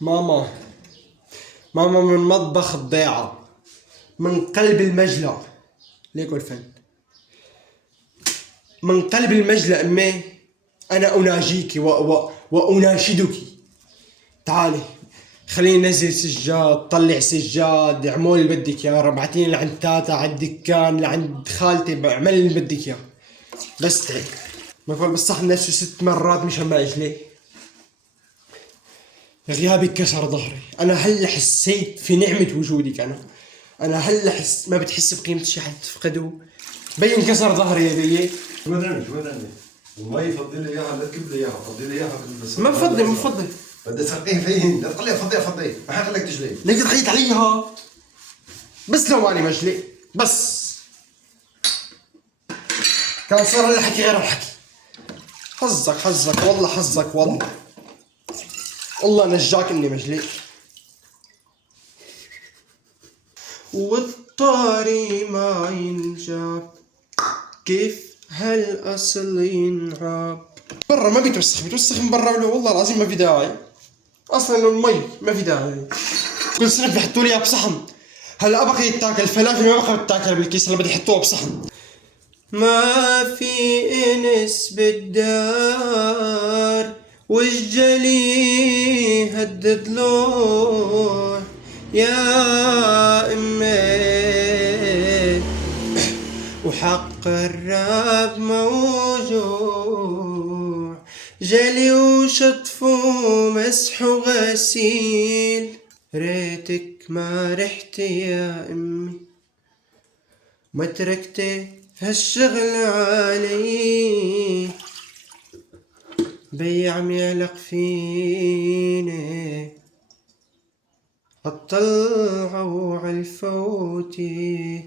ماما، ماما من مطبخ الضيعة، من قلب المجلى. ليكو الفن. من قلب المجلى أمي، أنا أناجيك وأناشدك. تعالي خليني ننزل سجاد، طلع سجاد، اعمل اللي بدك يا رب، ابعتيني لعند تاتا على الدكان، لعند خالتي، اعمل اللي بدك اياه، بس تعي. مفعول بالصحن نفسه 6 مرات مشان ما اجلي. غيابك كسر ظهري، انا هلا حسيت في نعمة وجودك. انا هلا ما بتحس بقيمة الشيء حتى تفقده. بين كسر ظهري يا بيي. شو بدنا شو بدنا؟ المي فضي لي اياها، لا تكب لي اياها، فضي لي اياها بس. ما بفضي ما بفضي. بدي تسقيه فين؟ لا تخليها فضيها فضي، ما حيخليك تجلي. ليك تحيط عليها بس لو ماني مجلي بس. كان صار الحكي غير الحكي. حظك والله، حظك والله. الله نجاك اني مجلي. والطاري ما ينجاب، كيف هالأصل ينعاب. برا ما بيتوسخ من برا، والله العظيم ما في داعي. اصلا المي ما في داعي. كل سنة بيحطوا لي اياها بصحن. هلا بقى يتاكل الفلافل، ما بقى تتاكل بالكيس، هلا بدي يحطوها بصحن. ما في انس بالدار، والجلي هدد له يا امي، وحق الراب موجوع. جلي وشطف ومسح وغسيل، ريتك ما رحتي يا امي، ما تركتي هالشغل علي. بي عم يعلق فيني، اطلعوا عالفوتي.